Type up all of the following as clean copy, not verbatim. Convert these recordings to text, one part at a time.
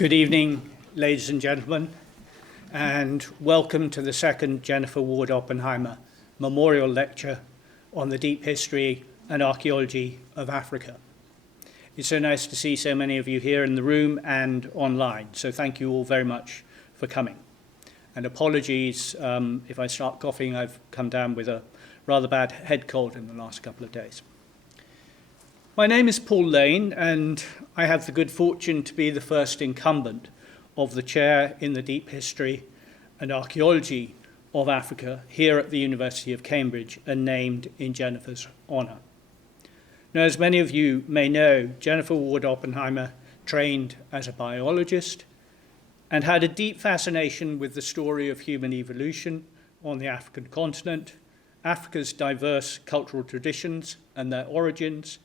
Good evening, ladies and gentlemen, and welcome to the second Jennifer Ward Oppenheimer Memorial Lecture on the Deep History and Archaeology of Africa. It's so nice to see so many of you here in the room and online, so thank you all very much for coming. And apologies if I start coughing. I've come down with a rather bad head cold in the last couple of days. My name is Paul Lane, and I have the good fortune to be the first incumbent of the chair in the Deep History and Archaeology of Africa here at the University of Cambridge, and named in Jennifer's honour. Now, as many of you may know, Jennifer Ward Oppenheimer trained as a biologist and had a deep fascination with the story of human evolution on the African continent, Africa's diverse cultural traditions and their origins,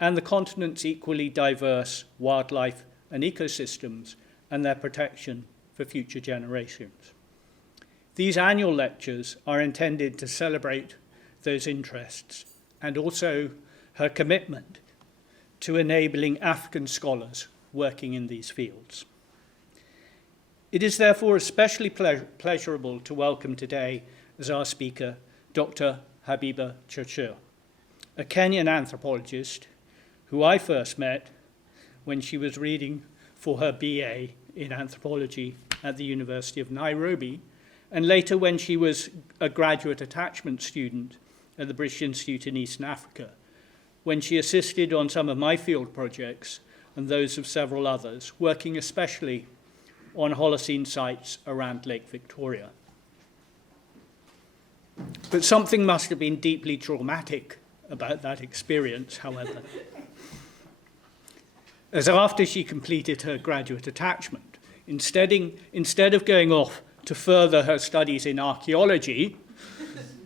and the continent's equally diverse wildlife and ecosystems and their protection for future generations. These annual lectures are intended to celebrate those interests and also her commitment to enabling African scholars working in these fields. It is therefore especially pleasurable to welcome today as our speaker, Dr. Habiba Chirchir, a Kenyan anthropologist who I first met when she was reading for her BA in anthropology at the University of Nairobi, and later when she was a graduate attachment student at the British Institute in Eastern Africa, when she assisted on some of my field projects and those of several others, working especially on Holocene sites around Lake Victoria. But something must have been deeply traumatic about that experience, however, as after she completed her graduate attachment, instead of going off to further her studies in archaeology,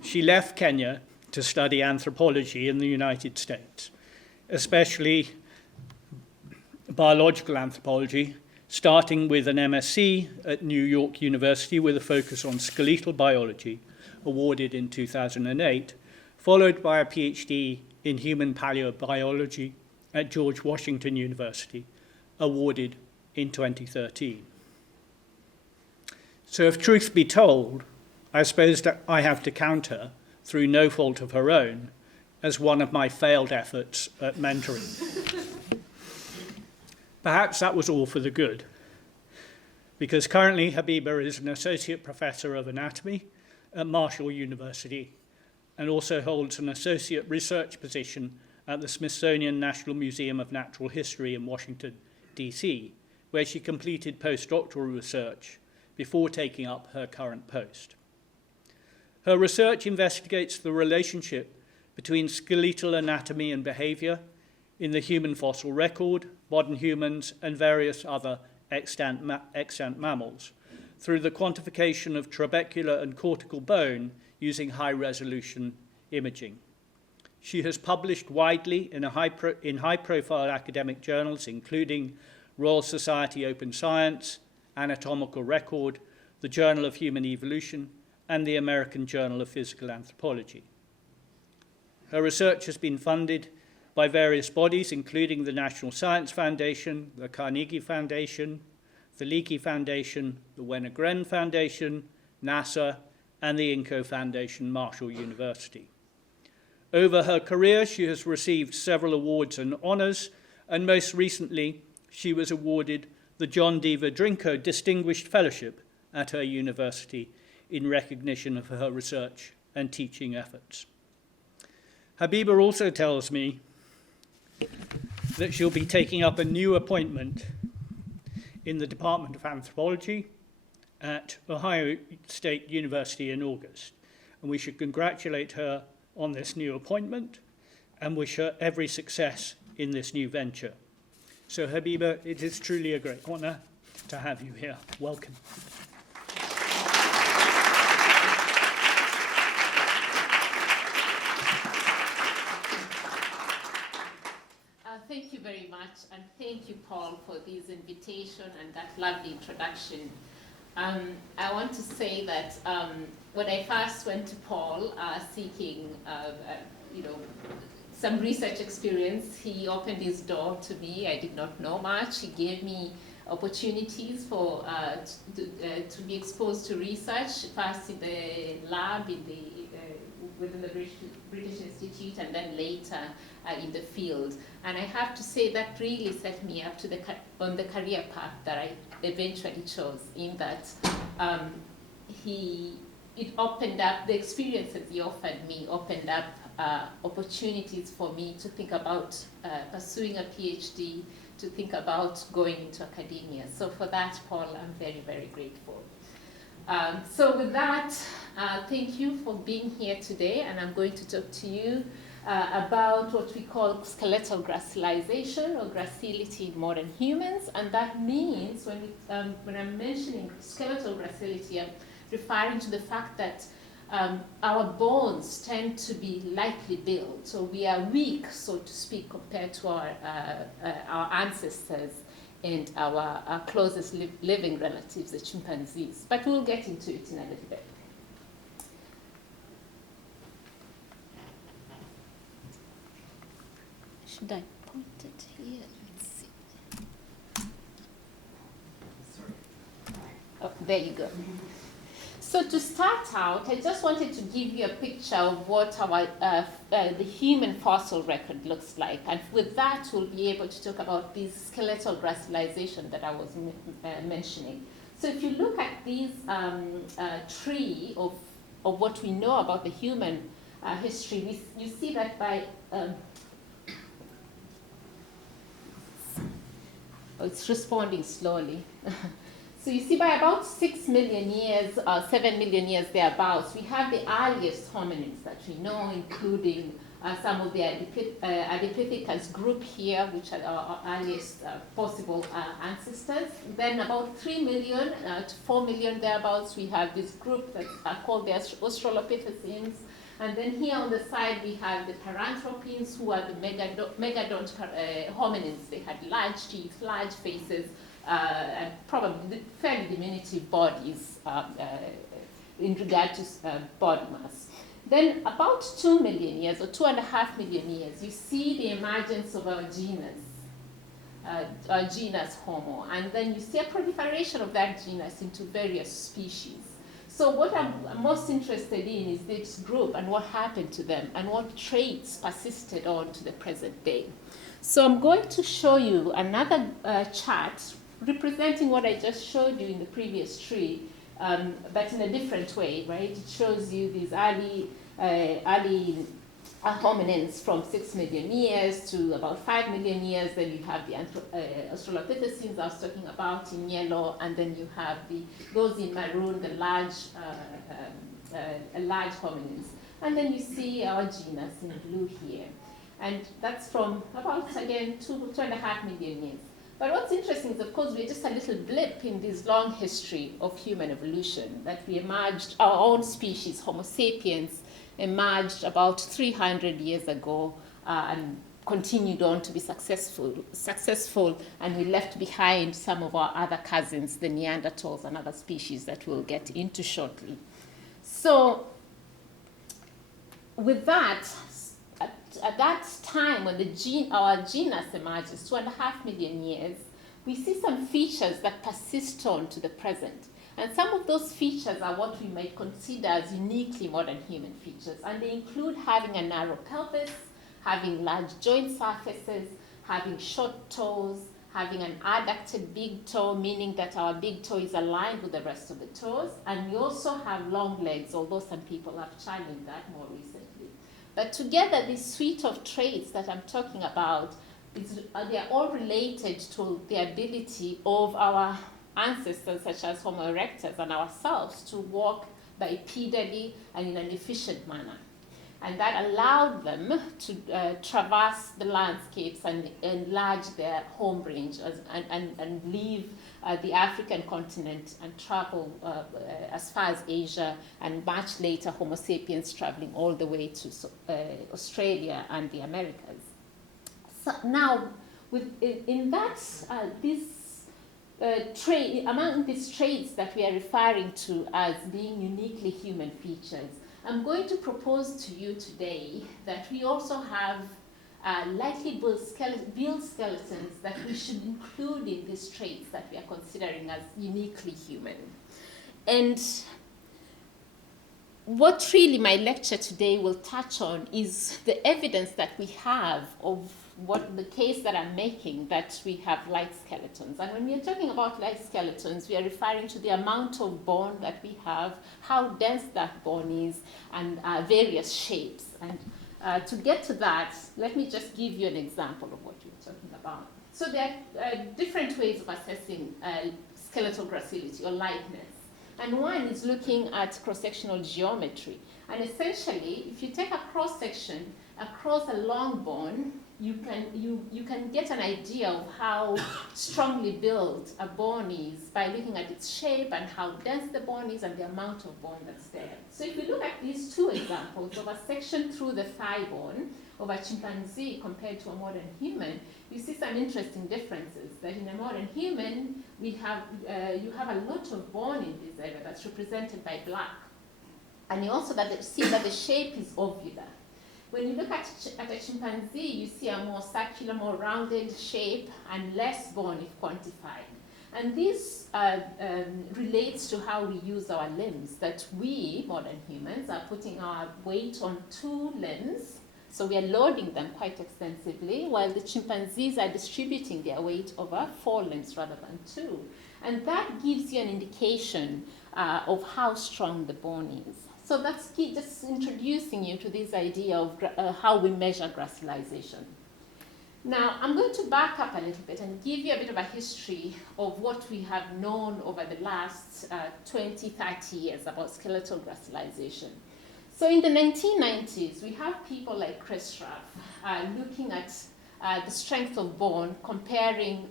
she left Kenya to study anthropology in the United States, especially biological anthropology, starting with an MSc at New York University with a focus on skeletal biology, awarded in 2008, followed by a PhD in human paleobiology at George Washington University, awarded in 2013. So if truth be told, I suppose that I have to count her, through no fault of her own, as one of my failed efforts at mentoring. Perhaps that was all for the good, because currently Habiba is an associate professor of anatomy at Marshall University and also holds an associate research position at the Smithsonian National Museum of Natural History in Washington, D.C., where she completed postdoctoral research before taking up her current post. Her research investigates the relationship between skeletal anatomy and behavior in the human fossil record, modern humans, and various other extant mammals through the quantification of trabecular and cortical bone using high-resolution imaging. She has published widely in high-profile academic journals, including Royal Society Open Science, Anatomical Record, the Journal of Human Evolution, and the American Journal of Physical Anthropology. Her research has been funded by various bodies, including the National Science Foundation, the Carnegie Foundation, the Leakey Foundation, the Wenner-Gren Foundation, NASA, and the Inco Foundation, Marshall University. Over her career, she has received several awards and honors, and most recently, she was awarded the John D. Vedrinko Distinguished Fellowship at her university in recognition of her research and teaching efforts. Habiba also tells me that she'll be taking up a new appointment in the Department of Anthropology at Ohio State University in August, and we should congratulate her on this new appointment and wish her every success in this new venture. So Habiba, it is truly a great honor to have you here. Welcome. Thank you very much, and thank you, Paul, for this invitation and that lovely introduction. I want to say that when I first went to Paul seeking some research experience, he opened his door to me. I did not know much. He gave me opportunities for to be exposed to research, first in the lab within the British Institute, and then later in the field. And I have to say that really set me up on the career path that I eventually chose, in that it opened up, the experiences he offered me opened up opportunities for me to think about pursuing a PhD, to think about going into academia. So for that, Paul, I'm very, very grateful. So with that, thank you for being here today, and I'm going to talk to you about what we call skeletal gracilization, or gracility in modern humans. And that means, when I'm mentioning skeletal gracility, I'm referring to the fact that our bones tend to be lightly built, so we are weak, so to speak, compared to our ancestors and our closest living relatives, the chimpanzees. But we'll get into it in a little bit. Should I point it here? Let's see. Oh, there you go. So to start out, I just wanted to give you a picture of what the human fossil record looks like. And with that, we'll be able to talk about this skeletal gracilization that I was mentioning. So if you look at this tree of what we know about the human history, you see that by... it's responding slowly. So you see, by about 6 million years, 7 million years thereabouts, we have the earliest hominins that we know, including some of the Ardipithecus group here, which are our earliest possible ancestors. Then about 3 million to 4 million thereabouts, we have this group that are called the Australopithecines. And then here on the side, we have the Paranthropines, who are the megadont hominins. They had large teeth, large faces, and probably fairly diminutive bodies in regard to body mass. Then about 2 million years, or 2.5 million years, you see the emergence of our genus Homo. And then you see a proliferation of that genus into various species. So what I'm most interested in is this group and what happened to them and what traits persisted on to the present day. So I'm going to show you another chart representing what I just showed you in the previous tree, but in a different way, right? It shows you these early hominins from 6 million years to about 5 million years. Then you have the Australopithecines I was talking about in yellow, and then you have those in maroon, the large hominins. And then you see our genus in blue here. And that's from about, again, 2.5 million years. But what's interesting is, of course, we're just a little blip in this long history of human evolution, that we emerged, our own species, Homo sapiens, emerged about 300 years ago and continued on to be successful, and we left behind some of our other cousins, the Neanderthals and other species that we'll get into shortly. So with that, at that time when our genus emerges, 2.5 million years, we see some features that persist on to the present. And some of those features are what we might consider as uniquely modern human features. And they include having a narrow pelvis, having large joint surfaces, having short toes, having an adducted big toe, meaning that our big toe is aligned with the rest of the toes. And we also have long legs, although some people have challenged that more recently. But together, this suite of traits that I'm talking about, they are all related to the ability of our ancestors, such as Homo erectus and ourselves, to walk bipedally and in an efficient manner. And that allowed them to traverse the landscapes and enlarge their home range and leave the African continent and travel as far as Asia, and much later Homo sapiens traveling all the way to Australia and the Americas. So now, among these traits that we are referring to as being uniquely human features, I'm going to propose to you today that we also have lightly built skeletons that we should include in these traits that we are considering as uniquely human. And what really my lecture today will touch on is the evidence that we have of what the case that I'm making, that we have light skeletons. And when we are talking about light skeletons, we are referring to the amount of bone that we have, how dense that bone is, and various shapes. And to get to that, let me just give you an example of what we're talking about. So there are different ways of assessing skeletal gracility or lightness. And one is looking at cross-sectional geometry. And essentially, if you take a cross-section across a long bone, you can get an idea of how strongly built a bone is by looking at its shape and how dense the bone is and the amount of bone that's there. So if you look at these two examples of a section through the thigh bone of a chimpanzee compared to a modern human, you see some interesting differences. That in a modern human, you have a lot of bone in this area that's represented by black. And you also see that the shape is ovular. When you look at a chimpanzee, you see a more circular, more rounded shape and less bone if quantified. And this relates to how we use our limbs, that we, modern humans, are putting our weight on 2 limbs. So we are loading them quite extensively, while the chimpanzees are distributing their weight over 4 limbs rather than 2. And that gives you an indication of how strong the bone is. So that's just introducing you to this idea of how we measure gracilization. Now, I'm going to back up a little bit and give you a bit of a history of what we have known over the last 20, 30 years about skeletal gracilization. So in the 1990s, we have people like Chris Raff looking at the strength of bone, comparing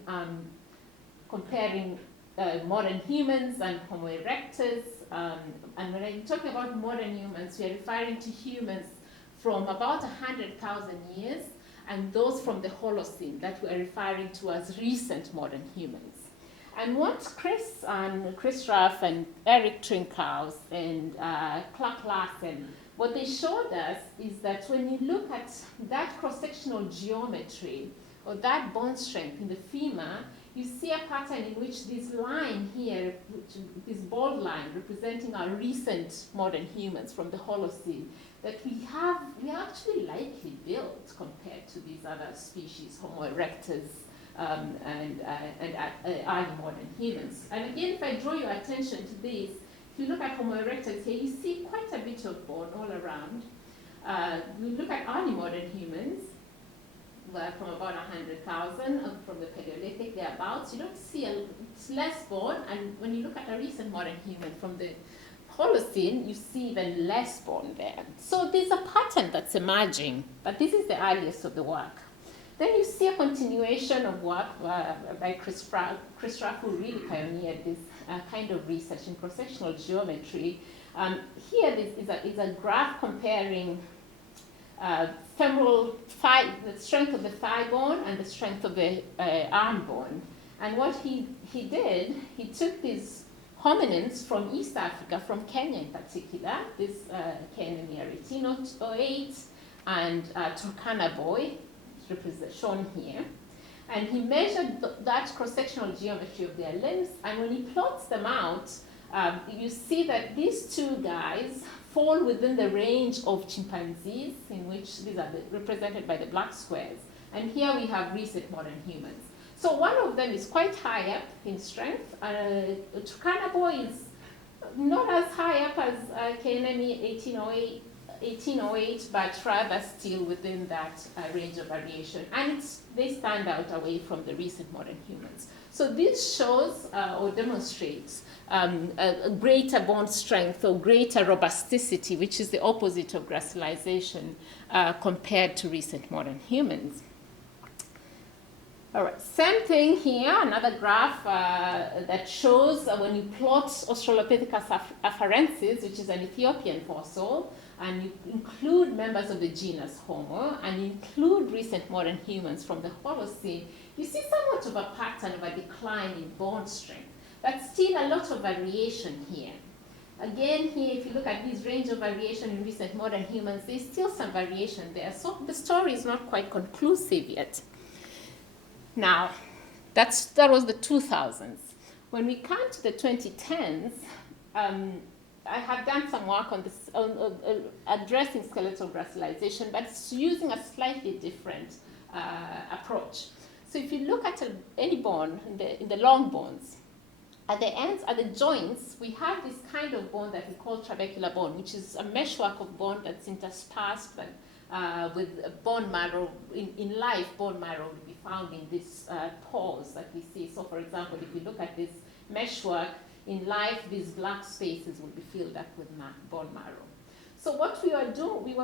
modern humans and Homo erectus. And when I'm talking about modern humans, we are referring to humans from about 100,000 years and those from the Holocene that we are referring to as recent modern humans. And what Chris Raff and Eric Trinkaus and Clark Larson, what they showed us is that when you look at that cross-sectional geometry or that bone strength in the femur, you see a pattern in which this line here, this bold line representing our recent modern humans from the Holocene, that we are actually lightly built compared to these other species, Homo erectus and early modern humans. And again, if I draw your attention to this, if you look at Homo erectus here, you see quite a bit of bone all around. We look at early modern humans, from about 100,000 from the Paleolithic thereabouts. You don't see it's less bone, and when you look at a recent modern human from the Holocene, you see even less bone there. So there's a pattern that's emerging, but this is the earliest of the work. Then you see a continuation of work by Chris Raff, who really pioneered this kind of research in cross-sectional geometry. Here is a graph comparing femoral the strength of the thigh bone and the strength of the arm bone. And what he did, he took these hominins from East Africa, from Kenya in particular, this Kenya near 1808, and Turkana boy, shown here. And he measured that cross-sectional geometry of their limbs, and when he plots them out, you see that these two guys fall within the range of chimpanzees, in which these are represented by the black squares. And here we have recent modern humans. So one of them is quite high up in strength. Turkana boy is not as high up as KNME 1808, but rather still within that range of variation. And they stand out away from the recent modern humans. So this shows or demonstrates a greater bone strength or greater robusticity, which is the opposite of gracilization compared to recent modern humans. All right, same thing here, another graph that shows when you plot Australopithecus afarensis, which is an Ethiopian fossil, and you include members of the genus Homo, and you include recent modern humans from the Holocene, you see somewhat of a pattern of a decline in bone strength, but still a lot of variation here. Again, here, if you look at this range of variation in recent modern humans, there's still some variation there. So the story is not quite conclusive yet. Now, that was the 2000s. When we come to the 2010s, I have done some work on this, addressing skeletal gracilization, but it's using a slightly different approach. So if you look at any bone, in the long bones, at the ends, at the joints, we have this kind of bone that we call trabecular bone, which is a meshwork of bone that's interspersed with bone marrow. In life, bone marrow will be found in these pores that we see. So for example, if you look at this meshwork, in life, these black spaces will be filled up with bone marrow. So what we were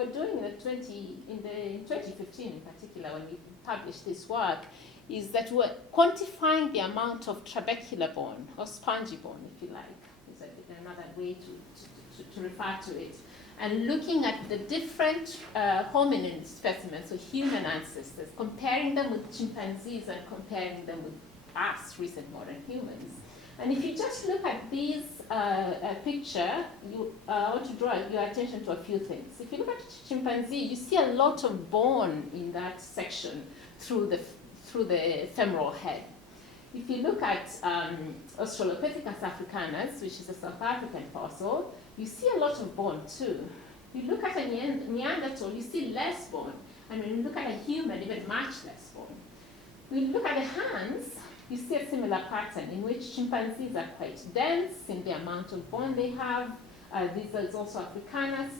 doing in 2015 in particular, when we published this work, is that we're quantifying the amount of trabecular bone, or spongy bone, if you like, is another way to refer to it, and looking at the different hominin specimens, so human ancestors, comparing them with chimpanzees and comparing them with us, recent modern humans. And if you just look at this picture, I want to draw your attention to a few things. If you look at chimpanzee, you see a lot of bone in that section through the femoral head. If you look at Australopithecus africanus, which is a South African fossil, you see a lot of bone too. You look at a Neanderthal, you see less bone. And when you look at a human, even much less bone. When you look at the hands, you see a similar pattern in which chimpanzees are quite dense in the amount of bone they have. This is also africanus,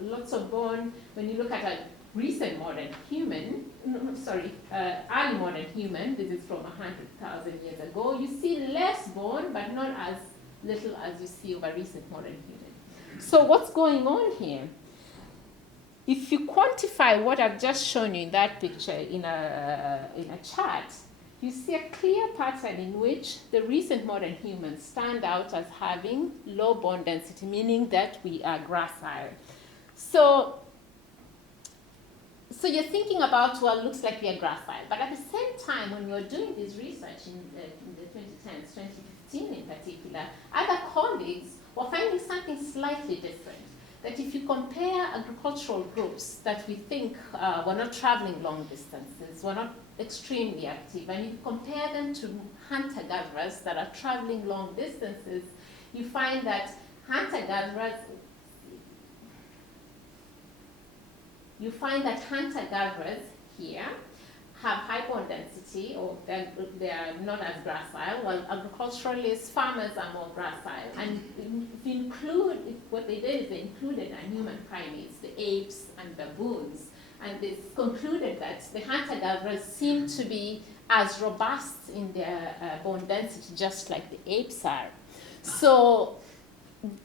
lots of bone. When you look at a recent modern human, early modern human, this is from 100,000 years ago, you see less bone, but not as little as you see of a recent modern human. So what's going on here? If you quantify what I've just shown you in that picture in a chart, you see a clear pattern in which the recent modern humans stand out as having low bone density, meaning that we are gracile. So you're thinking about, well, it looks like we are gracile. But at the same time, when you're doing this research in the 2010s, 2015 in particular, other colleagues were finding something slightly different. That if you compare agricultural groups that we think were not traveling long distances, were not extremely active, and you compare them to hunter-gatherers that are traveling long distances, you find that hunter-gatherers here have high bone density, or they are not as gracile, while agriculturalists, farmers are more gracile. And if you include, what they did is they included non-human primates, the apes and baboons, and they concluded that the hunter-gatherers seem to be as robust in their bone density, just like the apes are. So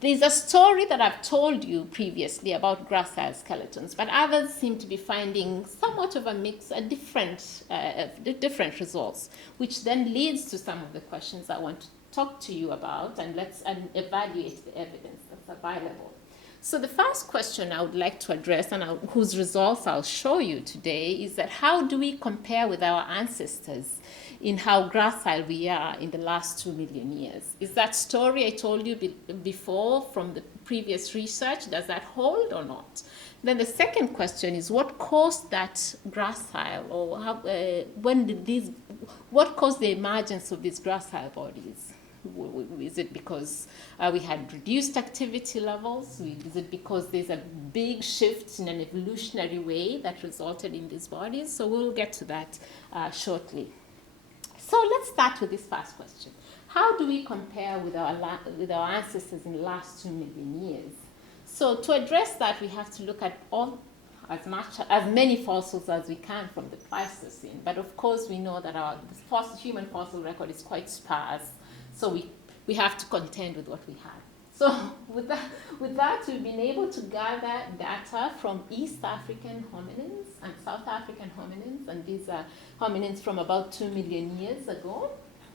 there's a story that I've told you previously about gracile skeletons, but others seem to be finding somewhat of a mix, different results, which then leads to some of the questions I want to talk to you about, and let's evaluate the evidence that's available. So the first question I would like to address, and whose results I'll show you today, is that how do we compare with our ancestors in how gracile we are in the last 2 million years? Is that story I told you before from the previous research, does that hold or not? Then the second question is, what caused that gracile, or what caused the emergence of these gracile bodies? Is it because we had reduced activity levels? Is it because there's a big shift in an evolutionary way that resulted in these bodies? So we'll get to that shortly. So let's start with this first question. How do we compare with our ancestors in the last 2 million years? So to address that, we have to look at as many fossils as we can from the Pleistocene. But of course, we know that our human fossil record is quite sparse. So we have to contend with what we have. So with that, we've been able to gather data from East African hominins and South African hominins, and these are hominins from about 2 million years ago.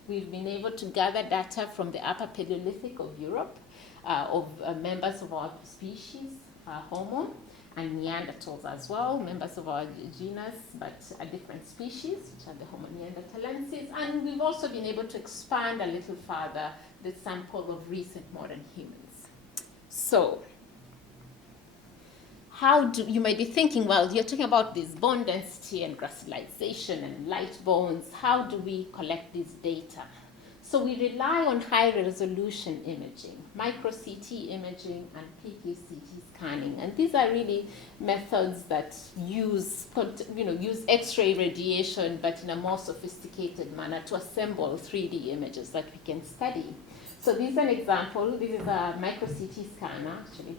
We've been able to gather data from the Upper Paleolithic of Europe, of members of our species, Homo, and Neanderthals as well, members of our genus, but a different species, which are the Homo neanderthalensis. And we've also been able to expand a little further the sample of recent modern humans. So, how do you might be thinking, well, you're talking about this bone density and gracilization and light bones. How do we collect this data? So we rely on high resolution imaging, micro CT imaging and PQCT scanning. And these are really methods that use X-ray radiation, but in a more sophisticated manner to assemble 3D images that we can study. So this is an example. This is a micro CT scanner. Actually,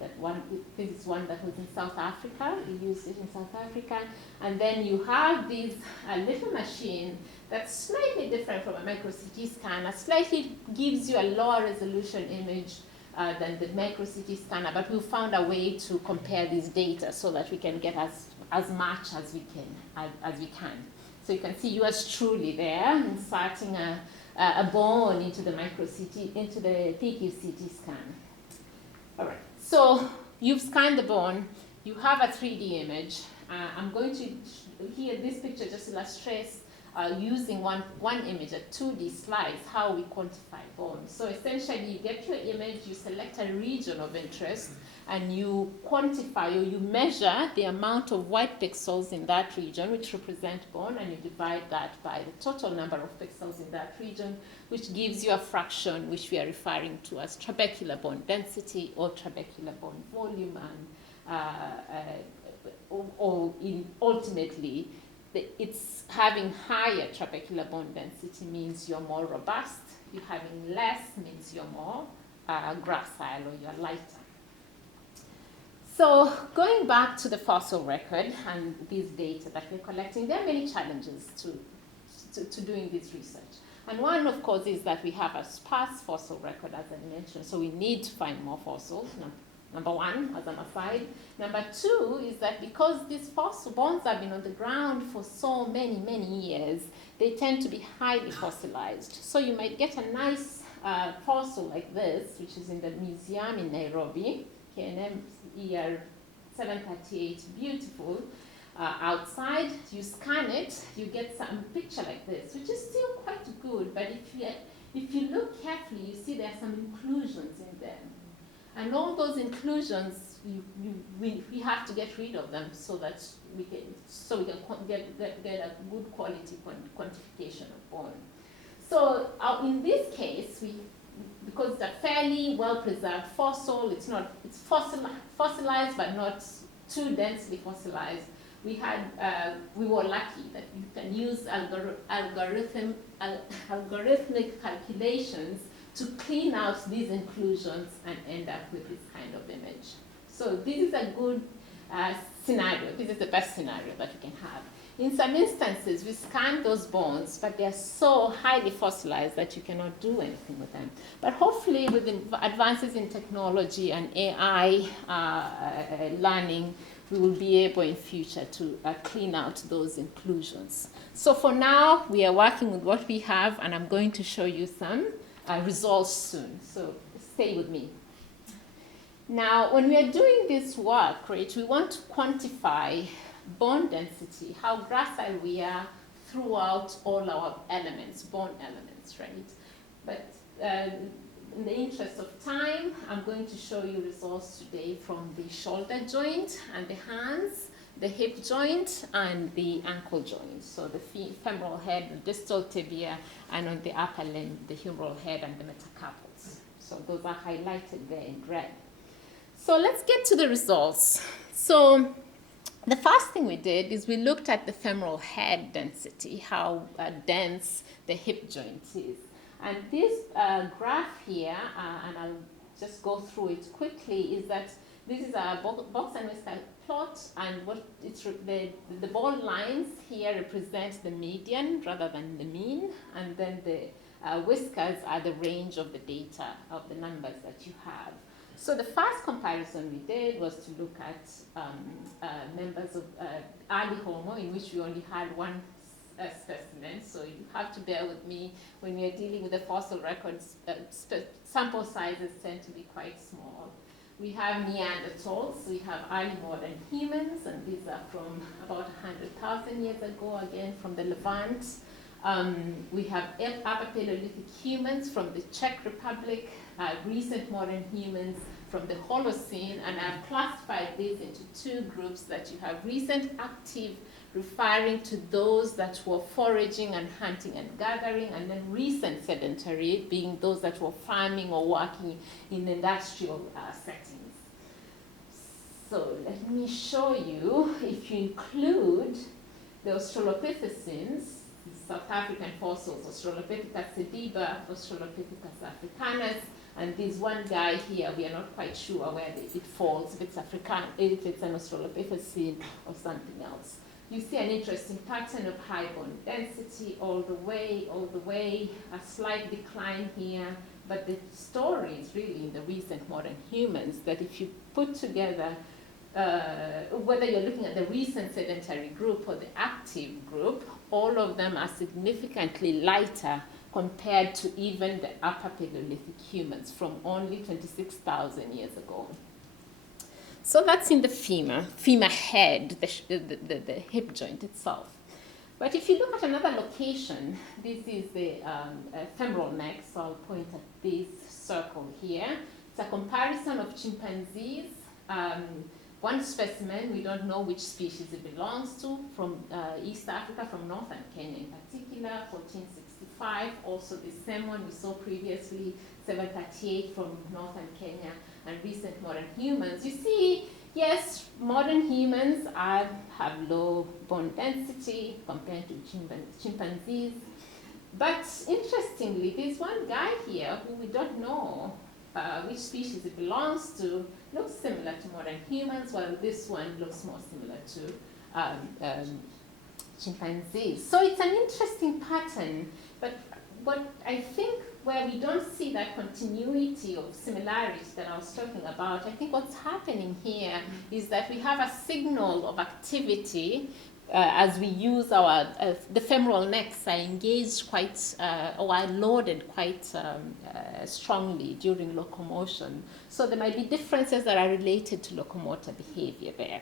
this is one that was in South Africa. We used it in South Africa. And then you have this little machine that's slightly different from a micro CT scanner, slightly gives you a lower resolution image than the micro CT scanner, but we found a way to compare these data so that we can get as much as we can. So you can see yours truly there, inserting a bone into the micro CT, into the PQCT scan. All right, so you've scanned the bone, you have a 3D image. I'm going to, here, this picture just illustrates using one image, a 2D slice, how we quantify bone. So essentially, you get your image, you select a region of interest, and you quantify or you measure the amount of white pixels in that region, which represent bone, and you divide that by the total number of pixels in that region, which gives you a fraction, which we are referring to as trabecular bone density or trabecular bone volume, and ultimately, it's having higher trabecular bone density means you're more robust. You having less means you're more gracile or you're lighter. So going back to the fossil record and these data that we're collecting, there are many challenges to doing this research. And one, of course, is that we have a sparse fossil record, as I mentioned, so we need to find more fossils. Number one, as an aside. Number two is that because these fossil bones have been on the ground for so many, many years, they tend to be highly fossilized. So you might get a nice fossil like this, which is in the museum in Nairobi, KNM ER 738, beautiful. Outside, you scan it, you get some picture like this, which is still quite good, but if you look carefully, you see there are some inclusions in them. And all those inclusions, we have to get rid of them so that we can get a good quality quantification of bone. So in this case, because it's a fairly well-preserved fossil, it's fossilized but not too densely fossilized. We were lucky that you can use algorithmic calculations to clean out these inclusions and end up with this kind of image. So this is a good scenario. This is the best scenario that you can have. In some instances, we scan those bones, but they're so highly fossilized that you cannot do anything with them. But hopefully, with the advances in technology and AI learning, we will be able in future to clean out those inclusions. So for now, we are working with what we have, and I'm going to show you some results soon. So stay with me. Now, when we are doing this work, right, we want to quantify bone density, how gracile we are throughout all our elements, bone elements, right? But in the interest of time, I'm going to show you results today from the shoulder joint and the hands, the hip joint, and the ankle joint. So the femoral head, the distal tibia, and on the upper limb, the humeral head and the metacarpals. So those are highlighted there in red. So let's get to the results. So the first thing we did is we looked at the femoral head density, how dense the hip joint is. And this graph here, and I'll just go through it quickly, is that this is a box and whisker plot, and what the bold lines here represent the median rather than the mean, and then the whiskers are the range of the data of the numbers that you have. So the first comparison we did was to look at members of early Homo, in which we only had one specimen, so you have to bear with me when we are dealing with the fossil records. Sample sizes tend to be quite small. We have Neanderthals, we have early modern humans, and these are from about 100,000 years ago, again from the Levant. We have Upper Paleolithic humans from the Czech Republic, recent modern humans from the Holocene, and I've classified these into two groups that you have recent active, referring to those that were foraging and hunting and gathering, and then recent sedentary, being those that were farming or working in industrial settings. So let me show you, if you include the Australopithecines, South African fossils, Australopithecus sediba, Australopithecus africanus, and this one guy here, we are not quite sure where it falls, if it's if it's an Australopithecine or something else. You see an interesting pattern of high bone density all the way, a slight decline here, but the story is really in the recent modern humans that if you put together, whether you're looking at the recent sedentary group or the active group, all of them are significantly lighter compared to even the Upper Paleolithic humans from only 26,000 years ago. So that's in the femur head, the hip joint itself. But if you look at another location, this is the femoral neck, so I'll point at this circle here. It's a comparison of chimpanzees. One specimen, we don't know which species it belongs to, from East Africa, from northern Kenya in particular, 1465. Also the same one we saw previously, 738 from northern Kenya, and recent modern humans. You see, yes, modern humans have low bone density compared to chimpanzees. But interestingly, there's one guy here who we don't know which species it belongs to, looks similar to modern humans, while this one looks more similar to chimpanzees. So it's an interesting pattern, but what I think where we don't see that continuity of similarity that I was talking about, I think what's happening here is that we have a signal of activity as we use our, the femoral necks are engaged quite, or are loaded quite strongly during locomotion. So there might be differences that are related to locomotor behavior there.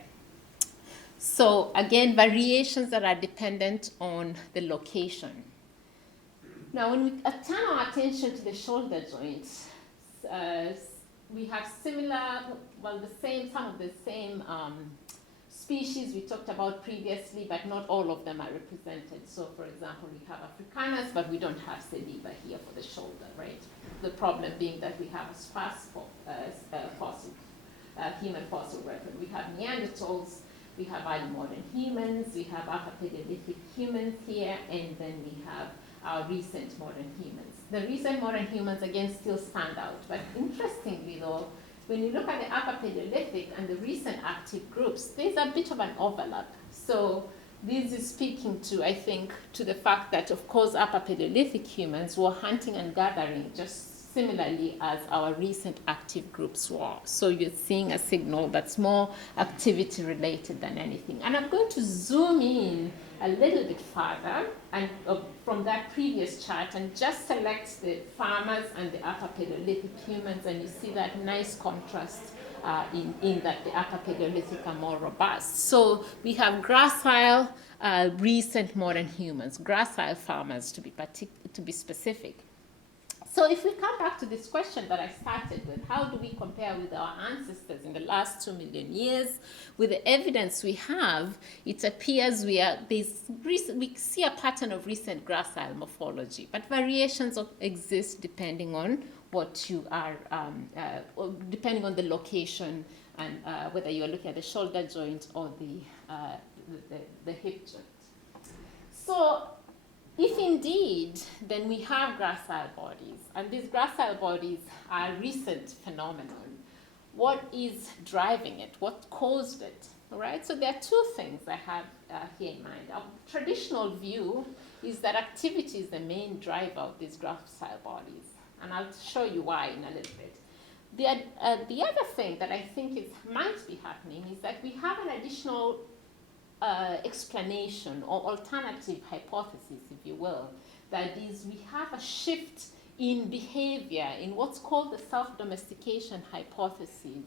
So again, variations that are dependent on the location. Now, when we turn our attention to the shoulder joints, we have similar, well, some of the same species we talked about previously, but not all of them are represented. So, for example, we have Africanus, but we don't have Sediba here for the shoulder, right? The problem being that we have a sparse fossil, human fossil record. We have Neanderthals, we have early modern humans, we have Upper Paleolithic humans here, and then we have our recent modern humans. The recent modern humans, again, still stand out. But interestingly, though, when you look at the Upper Paleolithic and the recent active groups, there's a bit of an overlap. So this is speaking to, I think, to the fact that, of course, Upper Paleolithic humans were hunting and gathering just similarly as our recent active groups were. So you're seeing a signal that's more activity related than anything. And I'm going to zoom in a little bit further and from that previous chart and just select the farmers and the Upper Paleolithic humans, and you see that nice contrast in that the Upper Paleolithic are more robust. So we have gracile, recent modern humans, gracile farmers to be specific. So if we come back to this question that I started with, how do we compare with our ancestors in the last 2 million years? With the evidence we have, it appears we see a pattern of recent gracile morphology, but variations exist depending on what you are, depending on the location and whether you are looking at the shoulder joint or the hip joint. So if indeed, then we have gracile bodies, and these gracile bodies are a recent phenomenon. What is driving it? What caused it? All right, so there are two things I have here in mind. Our traditional view is that activity is the main driver of these gracile bodies, and I'll show you why in a little bit. The other thing that I think might be happening is that we have an additional explanation or alternative hypothesis, if you will, that is we have a shift in behavior in what's called the self-domestication hypothesis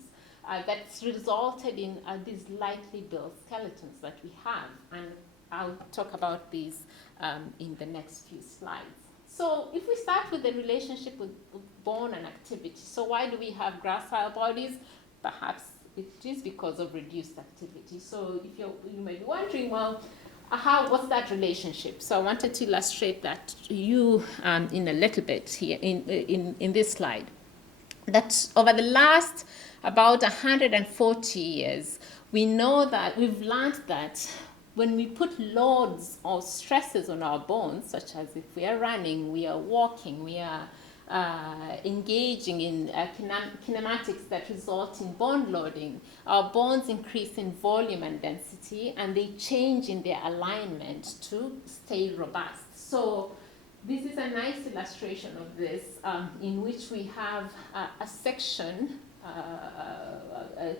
that's resulted in these lightly built skeletons that we have. And I'll talk about these in the next few slides. So if we start with the relationship with bone and activity, so why do we have gracile bodies? Perhaps it is because of reduced activity. So if you may be wondering, well, what's that relationship? So I wanted to illustrate that to you in a little bit here in this slide. That over the last about 140 years, we know that we've learned that when we put loads or stresses on our bones, such as if we are running, we are walking, we are engaging in kinematics that result in bone loading, our bones increase in volume and density, and they change in their alignment to stay robust. So this is a nice illustration of this, in which we have a section, a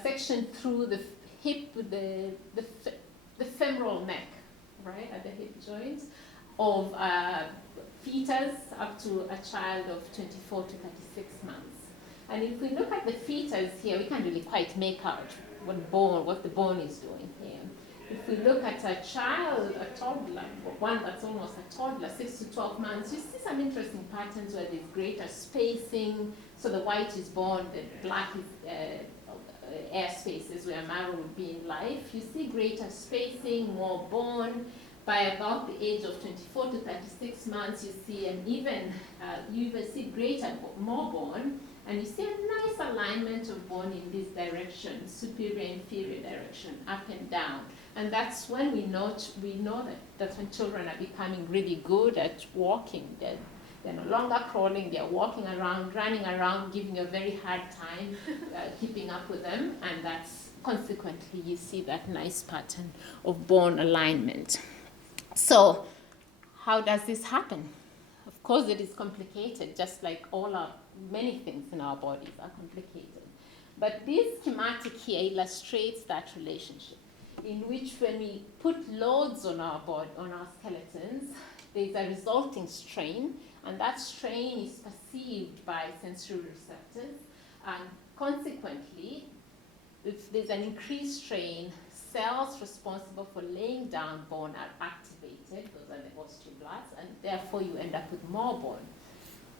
section through the hip with the femoral neck, right, at the hip joint, of fetus up to a child of 24 to 36 months. And if we look at the fetus here, we can't really quite make out what the bone is doing here. If we look at a child, a toddler, one that's almost a toddler, 6 to 12 months, you see some interesting patterns where there's greater spacing. So the white is bone, the black is air spaces where marrow would be in life. You see greater spacing, more bone. By about the age of 24 to 36 months, you see you even see more bone, and you see a nice alignment of bone in this direction, superior, inferior direction, up and down. And that's when we know that that's when children are becoming really good at walking. They're no longer crawling, they're walking around, running around, giving a very hard time keeping up with them, and that's consequently you see that nice pattern of bone alignment. So how does this happen? Of course it is complicated, just like many things in our bodies are complicated. But this schematic here illustrates that relationship, in which when we put loads on our skeletons, there's a resulting strain, and that strain is perceived by sensory receptors, and consequently, if there's an increased strain, cells responsible for laying down bone are activated, those are the osteoblasts, and therefore you end up with more bone.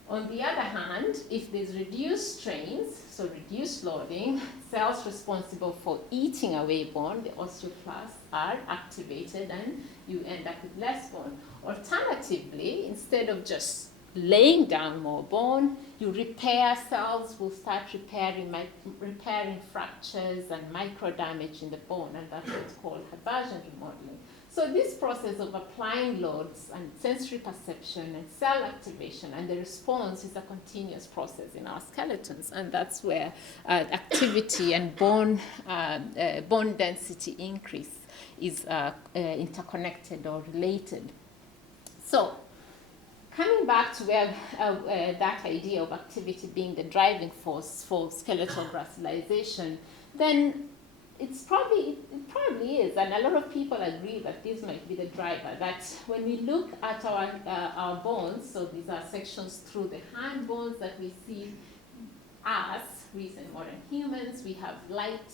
On the other hand, if there's reduced strains, so reduced loading, cells responsible for eating away bone, the osteoclasts, are activated and you end up with less bone. Alternatively, instead of just laying down more bone, cells will start repairing fractures and micro damage in the bone, and that's what's called Habiba remodeling. So this process of applying loads and sensory perception and cell activation and the response is a continuous process in our skeletons, and that's where activity and bone density increase is interconnected or related. So coming back to where that idea of activity being the driving force for skeletal gracilization, then it probably is, and a lot of people agree that this might be the driver, that when we look at our bones, so these are sections through the hand bones that we see as recent modern humans, we have light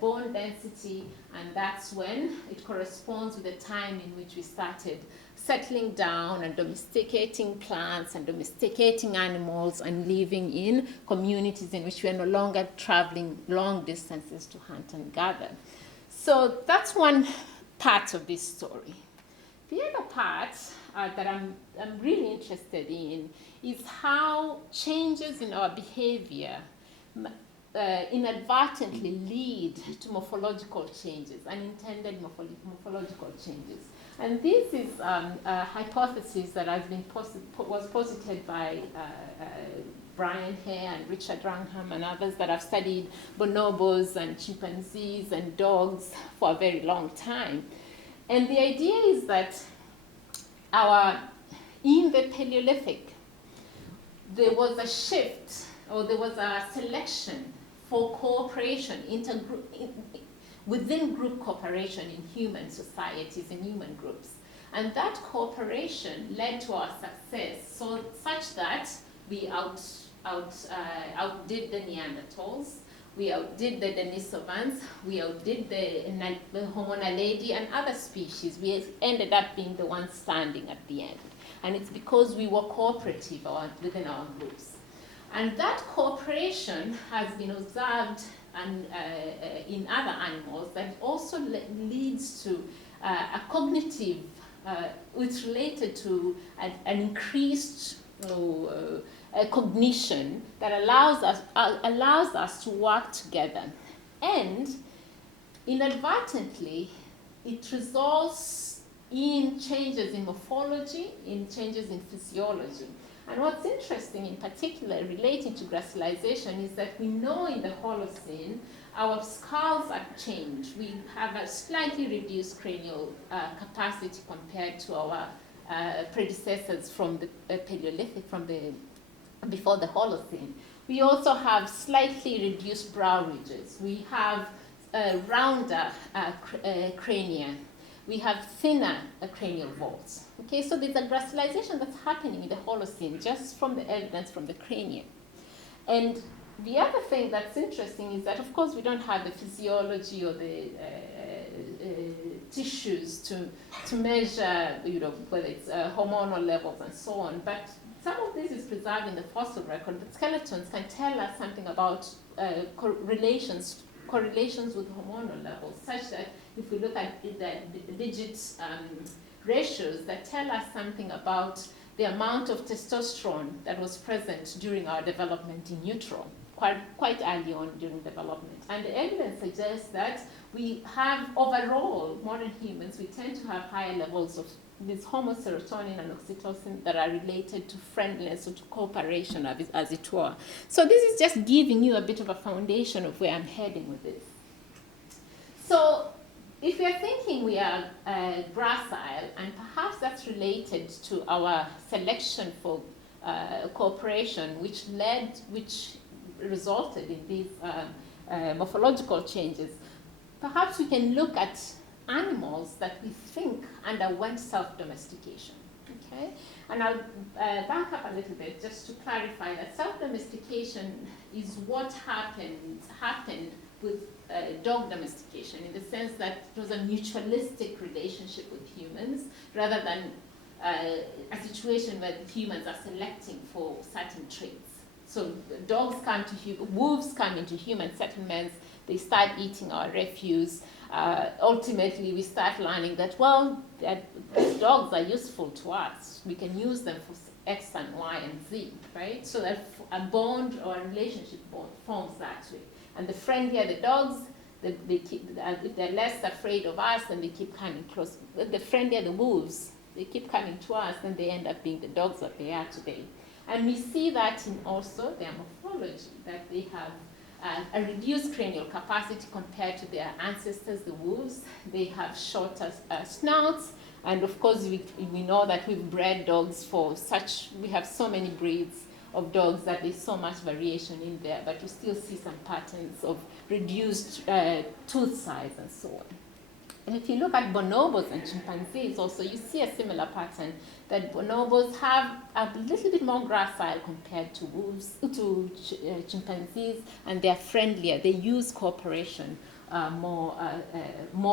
bone density, and that's when it corresponds with the time in which we started settling down and domesticating plants and domesticating animals and living in communities in which we are no longer traveling long distances to hunt and gather. So that's one part of this story. The other part that I'm really interested in is how changes in our behavior inadvertently lead to morphological changes, unintended morphological changes. And this is a hypothesis that was posited by Brian Hare and Richard Wrangham and others that have studied bonobos and chimpanzees and dogs for a very long time. And the idea is that in the Paleolithic, there was a shift, or there was a selection for cooperation, within group cooperation in human societies, in human groups. And that cooperation led to our success, such that we outdid the Neanderthals. We outdid the Denisovans, we outdid the Homo naledi and other species. We ended up being the ones standing at the end. And it's because we were cooperative within our groups. And that cooperation has been observed in other animals that also leads to a cognitive, it's related to an increased cognition that allows us to work together. And inadvertently, it results in changes in morphology, in changes in physiology. And what's interesting in particular relating to gracilization is that we know in the Holocene, our skulls are changed. We have a slightly reduced cranial capacity compared to our predecessors from the Paleolithic, before the Holocene. We also have slightly reduced brow ridges. We have rounder crania. We have thinner cranial vaults. Okay, so there's a gracilization that's happening in the Holocene just from the evidence from the cranium. And the other thing that's interesting is that, of course, we don't have the physiology or the tissues to measure, whether it's hormonal levels and so on. But some of this is preserved in the fossil record. But skeletons can tell us something about correlations with hormonal levels, such that if we look at the digit ratios that tell us something about the amount of testosterone that was present during our development in utero, quite early on during development. And the evidence suggests that we have, overall, modern humans, we tend to have higher levels of this homoserotonin and oxytocin that are related to friendliness or to cooperation, as it were. So this is just giving you a bit of a foundation of where I'm heading with this. So if we are thinking we are gracile, and perhaps that's related to our selection for cooperation, which resulted in these morphological changes, perhaps we can look at animals that we think underwent self-domestication. Okay? And I'll back up a little bit just to clarify that self-domestication is what happened with dog domestication, in the sense that it was a mutualistic relationship with humans rather than a situation where humans are selecting for certain traits. So dogs come to wolves come into human settlements, they start eating our refuse. Ultimately, we start learning that, these dogs are useful to us. We can use them for X and Y and Z, right? So that a bond or a relationship bond forms that way. And the friendlier the dogs, if they're less afraid of us, then they keep coming close. The friendlier the wolves, they keep coming to us, then they end up being the dogs that they are today. And we see that in also their morphology, that they have a reduced cranial capacity compared to their ancestors, the wolves. They have shorter snouts, and of course we know that we've bred dogs we have so many breeds of dogs that there's so much variation in there, but you still see some patterns of reduced tooth size and so on. And if you look at bonobos and chimpanzees also, you see a similar pattern, that bonobos have a little bit more gracile compared to chimpanzees, and they're friendlier. They use cooperation more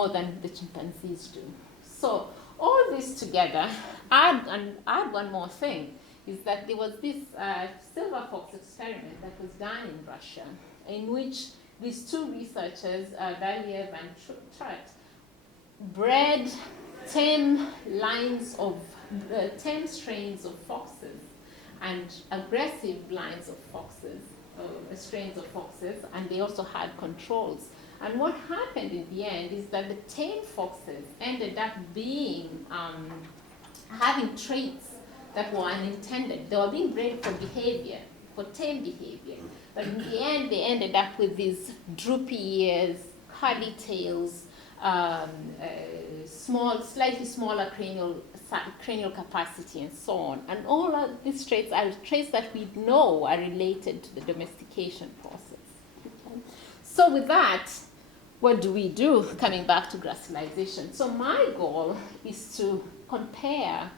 than the chimpanzees do. So all this together, add one more thing, is that there was this silver fox experiment that was done in Russia, in which these two researchers, Valiev and Chart, bred 10 strains of foxes and aggressive lines of foxes, strains of foxes, and they also had controls. And what happened in the end is that the tame foxes ended up being having traits that were unintended. They were being bred for behavior, for tame behavior. But in the end, they ended up with these droopy ears, curly tails, slightly smaller cranial capacity, and so on. And all of these traits are traits that we know are related to the domestication process. Okay? So with that, what do we do, coming back to gracilization? So my goal is to compare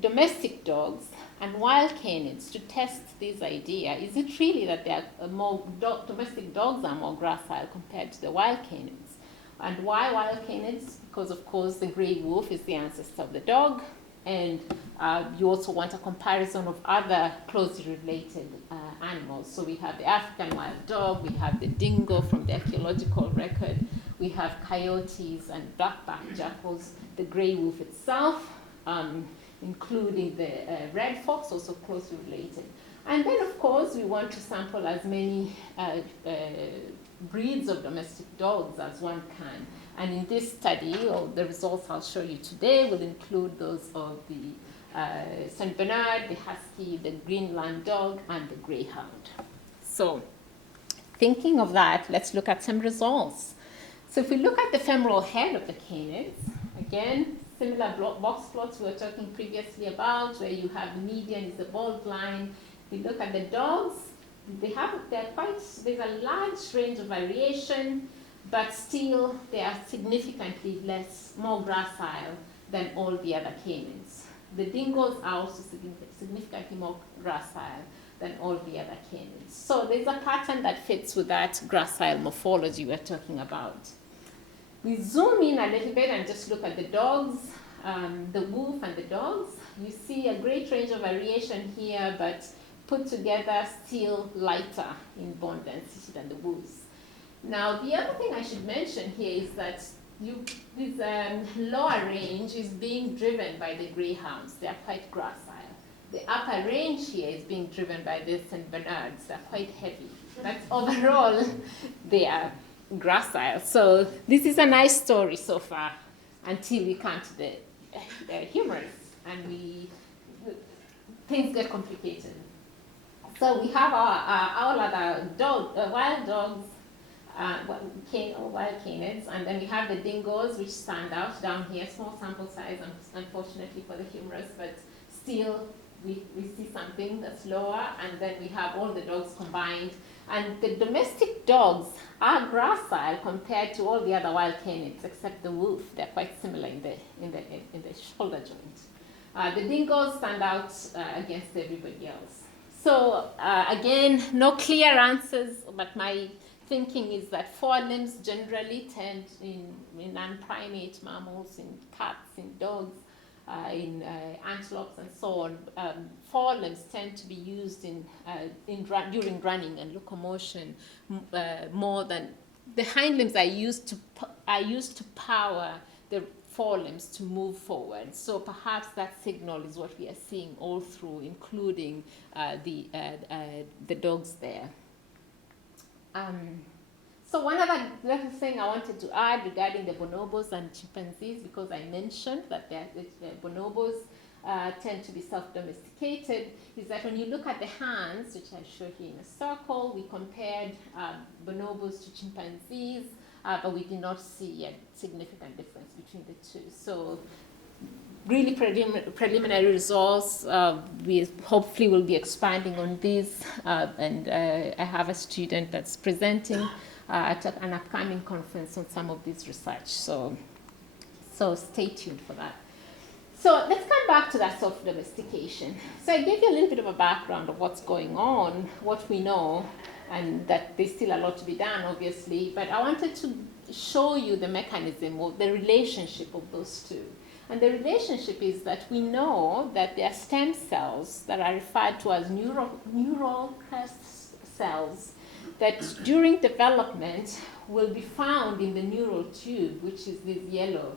domestic dogs and wild canids to test this idea. Is it really that there are domestic dogs are more gracile compared to the wild canids? And why wild canids? Because, of course, the gray wolf is the ancestor of the dog, and you also want a comparison of other closely related animals. So we have the African wild dog, we have the dingo from the archaeological record, we have coyotes and black-backed jackals, the gray wolf itself, including the red fox, also closely related. And then, of course, we want to sample as many breeds of domestic dogs as one can. And in this study, or the results I'll show you today, will include those of the St. Bernard, the husky, the Greenland dog, and the greyhound. So thinking of that, let's look at some results. So if we look at the femoral head of the canids, again, similar box plots we were talking previously about, where you have the median is the bold line. If you look at the dogs, there's a large range of variation, but still they are significantly more gracile than all the other canids. The dingoes are also significantly more gracile than all the other canids. So there's a pattern that fits with that gracile morphology we're talking about. We zoom in a little bit and just look at the dogs, the wolf and the dogs. You see a great range of variation here, but put together still lighter in bone density than the wolves. Now, the other thing I should mention here is that this lower range is being driven by the greyhounds. They are quite gracile. The upper range here is being driven by the St. Bernards. They're quite heavy. But overall, they are gracile. So this is a nice story so far until we come to the humorous and things get complicated. So we have our other wild dogs, wild canids, and then we have the dingoes, which stand out down here. Small sample size, unfortunately for the humorous, but still we see something that's lower, and then we have all the dogs combined. And the domestic dogs are gracile compared to all the other wild canids, except the wolf. They're quite similar in the shoulder joint. The dingoes stand out against everybody else. So again, no clear answers, but my thinking is that forelimbs generally tend in non-primate mammals, in cats, in dogs, in antelopes and so on, forelimbs tend to be used during running and locomotion more than the hind limbs are used to power the forelimbs to move forward. So perhaps that signal is what we are seeing all through, including the dogs there. So one other little thing I wanted to add regarding the bonobos and chimpanzees, because I mentioned that the bonobos tend to be self-domesticated, is that when you look at the hands, which I show here in a circle, we compared bonobos to chimpanzees, but we did not see a significant difference between the two. So really preliminary results. We hopefully will be expanding on these, and I have a student that's presenting at an upcoming conference on some of this research. So stay tuned for that. So let's come back to that self-domestication. So I gave you a little bit of a background of what's going on, what we know, and that there's still a lot to be done, obviously, but I wanted to show you the mechanism or the relationship of those two. And the relationship is that we know that there are stem cells that are referred to as neural crest cells that during development will be found in the neural tube, which is this yellow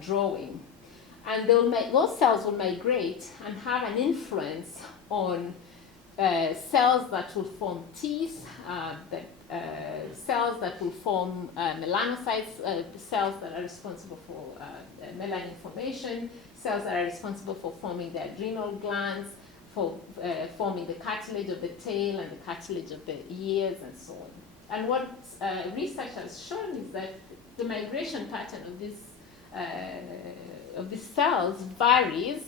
drawing. And those cells will migrate and have an influence on cells that will form teeth, cells that will form melanocytes, cells that are responsible for melanin formation, cells that are responsible for forming the adrenal glands, for forming the cartilage of the tail and the cartilage of the ears and so on. And what research has shown is that the migration pattern of these cells varies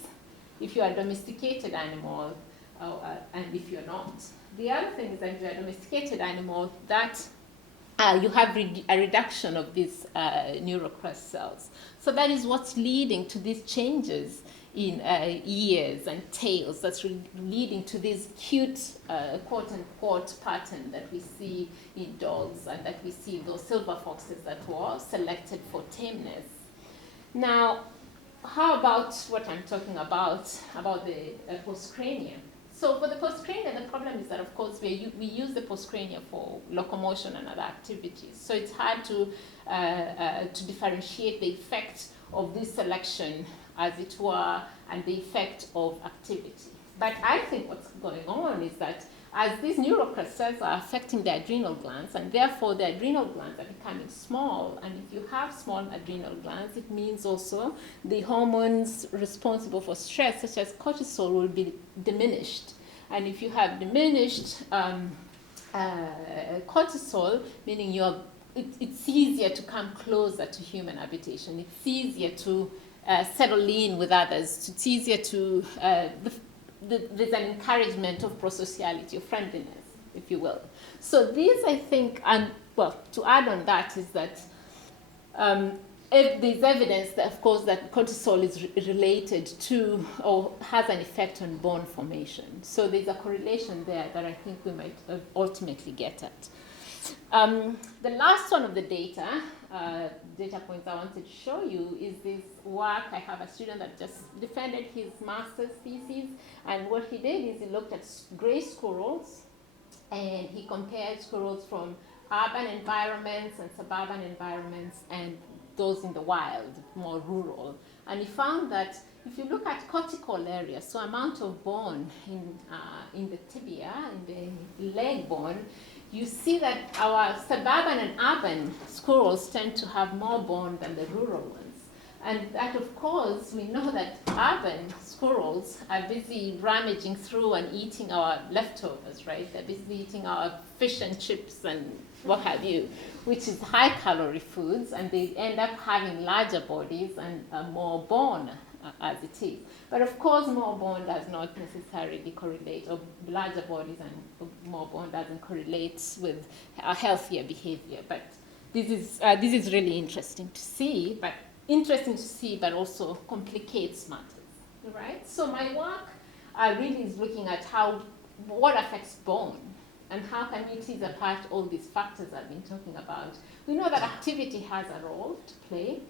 if you are a domesticated animal and if you're not. The other thing is that if you're a domesticated animal, that you have a reduction of these neurocrest cells. So that is what's leading to these changes in ears and tails that's leading to this cute quote-unquote pattern that we see in dogs and that we see those silver foxes that were selected for tameness. Now, how about what I'm talking about the postcrania? So for the postcrania, the problem is that, of course, we use the postcrania for locomotion and other activities. So it's hard to differentiate the effect of this selection, as it were, and the effect of activity. But I think what's going on is that as these neurocrystals are affecting the adrenal glands, and therefore the adrenal glands are becoming small, and if you have small adrenal glands, it means also the hormones responsible for stress, such as cortisol, will be diminished. And if you have diminished cortisol, meaning it's easier to come closer to human habitation, it's easier to settle in with others, it's easier to there's an encouragement of prosociality, of friendliness, if you will. So these, I think, and well, to add on that is that there's evidence that, of course, that cortisol is related to or has an effect on bone formation. So there's a correlation there that I think we might ultimately get at. The last one of the data points I wanted to show you is this work. I have a student that just defended his master's thesis, and what he did is he looked at gray squirrels, and he compared squirrels from urban environments and suburban environments and those in the wild, more rural. And he found that if you look at cortical area, so amount of bone in the tibia, in the leg bone, you see that our suburban and urban squirrels tend to have more bone than the rural ones. And that, of course, we know that urban squirrels are busy rummaging through and eating our leftovers, right? They're busy eating our fish and chips and what have you, which is high-calorie foods, and they end up having larger bodies and more bone as it is. But of course, more bone does not necessarily correlate, or larger bodies and more bone doesn't correlate with a healthier behavior. But this is really interesting to see, but also complicates matters, right? So my work really is looking at what affects bone, and how can we tease apart all these factors I've been talking about. We know that activity has a role to play.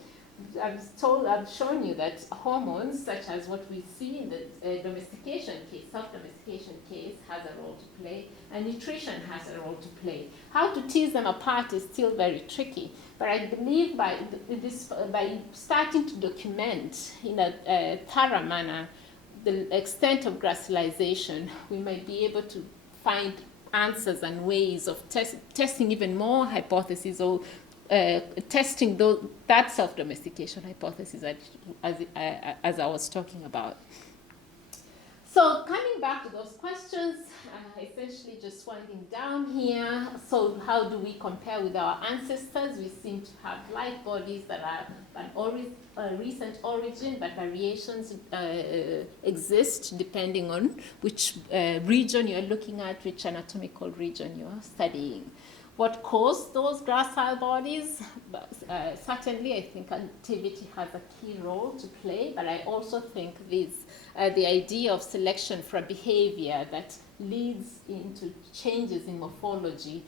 I've shown you that hormones, such as what we see in the domestication case, self-domestication case, has a role to play, and nutrition has a role to play. How to tease them apart is still very tricky, but I believe by starting to document in a thorough manner the extent of gracilization, we might be able to find answers and ways of testing even more hypotheses, or testing that self-domestication hypothesis as I was talking about. So coming back to those questions, essentially just winding down here. So how do we compare with our ancestors? We seem to have light bodies that are an recent origin, but variations exist depending on which region you're looking at, which anatomical region you're studying. What caused those gracile bodies? Certainly, I think activity has a key role to play, but I also think the idea of selection for behavior that leads into changes in morphology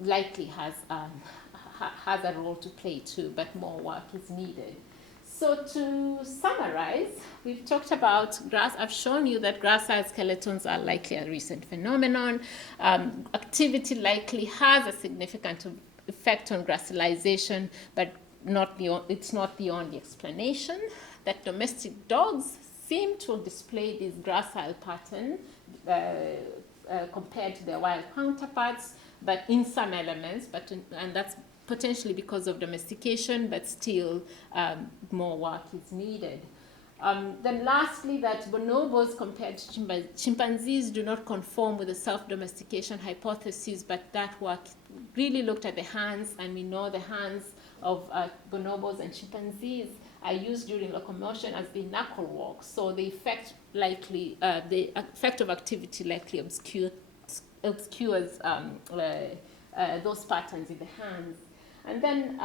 likely has a role to play too, but more work is needed. So to summarize, we've talked about I've shown you that gracile skeletons are likely a recent phenomenon. Activity likely has a significant effect on gracilization, but it's not the only explanation. That domestic dogs seem to display this gracile pattern compared to their wild counterparts, but in some elements, and that's potentially because of domestication, but still more work is needed. Then lastly, that bonobos compared to chimpanzees do not conform with the self-domestication hypothesis, but that work really looked at the hands, and we know the hands of bonobos and chimpanzees are used during locomotion as they knuckle walk. So the effect of activity likely obscures those patterns in the hands. And then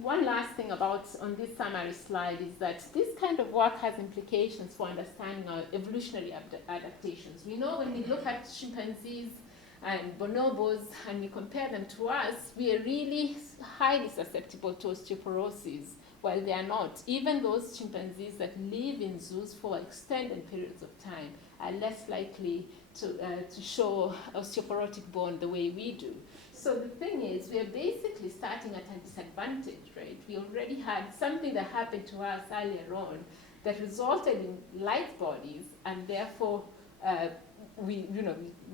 one last thing on this summary slide is that this kind of work has implications for understanding our evolutionary adaptations. We know when we look at chimpanzees and bonobos and we compare them to us, we are really highly susceptible to osteoporosis, while they are not. Even those chimpanzees that live in zoos for extended periods of time are less likely to show osteoporotic bone the way we do. So the thing is, we are basically starting at a disadvantage, right? We already had something that happened to us earlier on that resulted in light bodies, and therefore we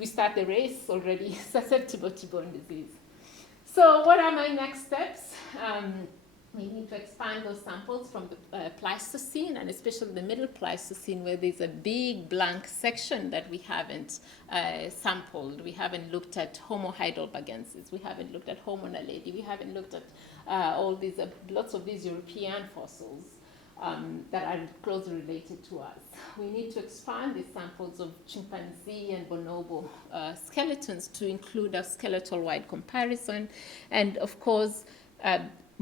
start the race already susceptible to bone disease. So what are my next steps? We need to expand those samples from the Pleistocene, and especially the middle Pleistocene, where there's a big blank section that we haven't sampled. We haven't looked at Homo heidelbergensis. We haven't looked Homo naledi. We haven't looked at lots of these European fossils that are closely related to us. We need to expand these samples of chimpanzee and bonobo skeletons to include a skeletal-wide comparison, and of course,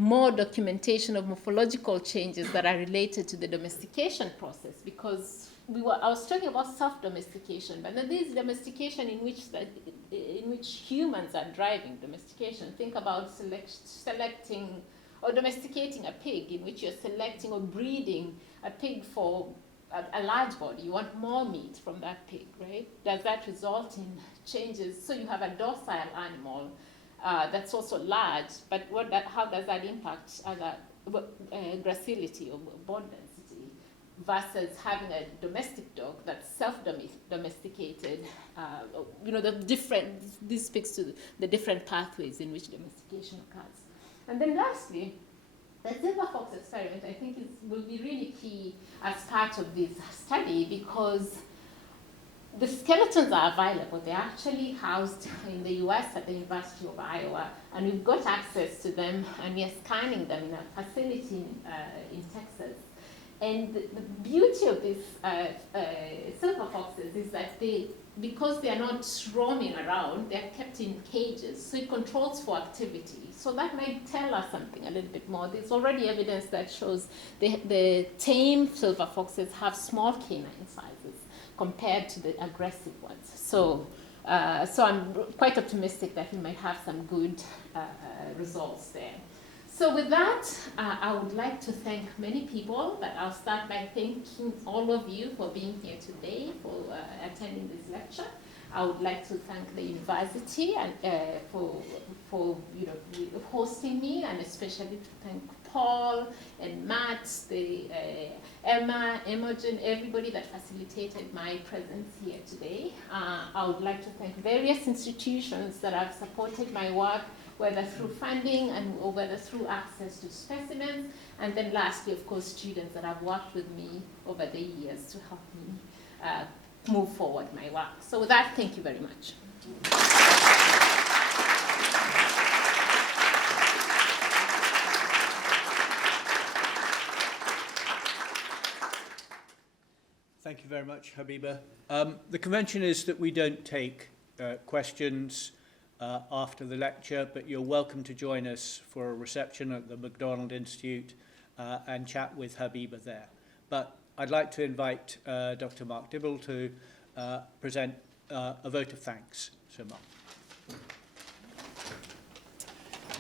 more documentation of morphological changes that are related to the domestication process, because I was talking about self-domestication, but then this domestication in which humans are driving domestication. Think about selecting or domesticating a pig, in which you're selecting or breeding a pig for a large body. You want more meat from that pig, right? Does that result in changes? So you have a docile animal that's also large, but how does that impact gracility or bone density versus having a domestic dog that's self-domesticated? This speaks to the different pathways in which domestication occurs. And then lastly, the silver fox experiment, I think, will be really key as part of this study, because the skeletons are available. They're actually housed in the US at the University of Iowa, and we've got access to them, and we are scanning them in a facility in Texas. And the beauty of these silver foxes is that because they are not roaming around, they're kept in cages, so it controls for activity. So that might tell us something a little bit more. There's already evidence that shows the tame silver foxes have small canine sizes compared to the aggressive ones. So I'm quite optimistic that we might have some good results there. So with that, I would like to thank many people, but I'll start by thanking all of you for being here today, for attending this lecture. I would like to thank the university and for hosting me, and especially to thank Paul and Matt, Emma, Imogen, everybody that facilitated my presence here today. I would like to thank various institutions that have supported my work, whether through funding or whether through access to specimens. And then lastly, of course, students that have worked with me over the years to help me move forward my work. So with that, thank you very much. Thank you very much, Habiba. The convention is that we don't take questions after the lecture, but you're welcome to join us for a reception at the McDonald Institute and chat with Habiba there. But I'd like to invite Dr. Mark Dibble to present a vote of thanks. So, Mark.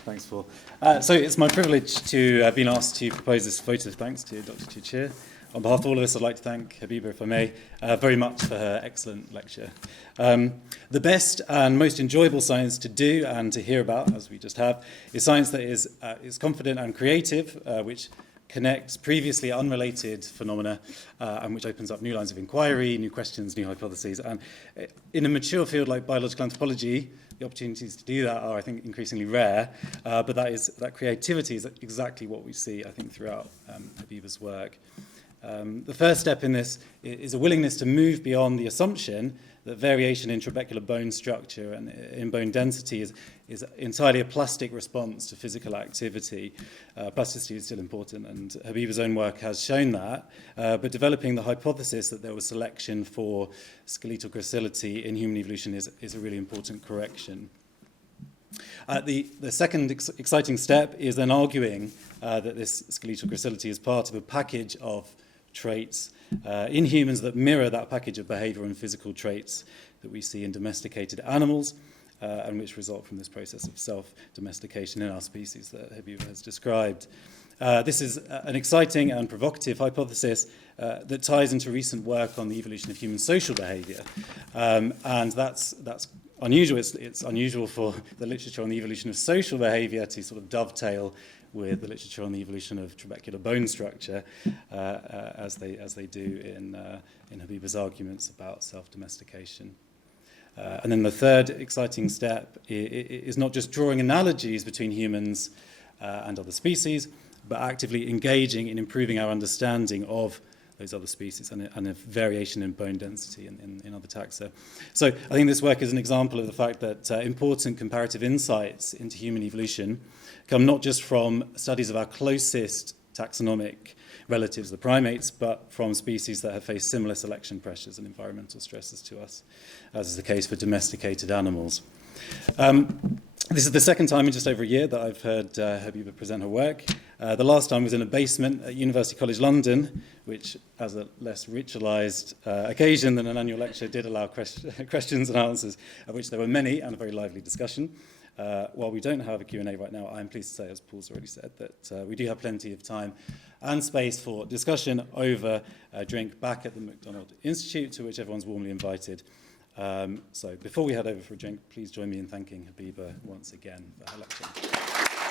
Thanks, Paul. So it's my privilege to have been asked to propose this vote of thanks to Dr. Chirchir. On behalf of all of us, I'd like to thank Habiba, if I may, very much for her excellent lecture. The best and most enjoyable science to do and to hear about, as we just have, is science that is confident and creative, which connects previously unrelated phenomena, and which opens up new lines of inquiry, new questions, new hypotheses. And in a mature field like biological anthropology, the opportunities to do that are, I think, increasingly rare, but that creativity is exactly what we see, I think, throughout Habiba's work. The first step in this is a willingness to move beyond the assumption that variation in trabecular bone structure and in bone density is entirely a plastic response to physical activity. Plasticity is still important, and Habiba's own work has shown that, but developing the hypothesis that there was selection for skeletal gracility in human evolution is a really important correction. The second exciting step is then arguing that this skeletal gracility is part of a package of traits in humans that mirror that package of behavioural and physical traits that we see in domesticated animals, and which result from this process of self-domestication in our species that Habiba has described. This is an exciting and provocative hypothesis that ties into recent work on the evolution of human social behaviour. And that's unusual. It's unusual for the literature on the evolution of social behaviour to sort of dovetail with the literature on the evolution of trabecular bone structure, as they do in Habiba's arguments about self-domestication. And then the third exciting step is not just drawing analogies between humans and other species, but actively engaging in improving our understanding of those other species and a variation in bone density in other taxa. So I think this work is an example of the fact that important comparative insights into human evolution come not just from studies of our closest taxonomic relatives, the primates, but from species that have faced similar selection pressures and environmental stresses to us, as is the case for domesticated animals. This is the second time in just over a year that I've heard Habiba present her work. The last time was in a basement at University College London, which, as a less ritualised occasion than an annual lecture, did allow questions and answers, of which there were many, and a very lively discussion. While we don't have a Q&A right now, I'm pleased to say, as Paul's already said, that we do have plenty of time and space for discussion over a drink back at the MacDonald Institute, to which everyone's warmly invited. So before we head over for a drink, please join me in thanking Habiba once again for her lecture.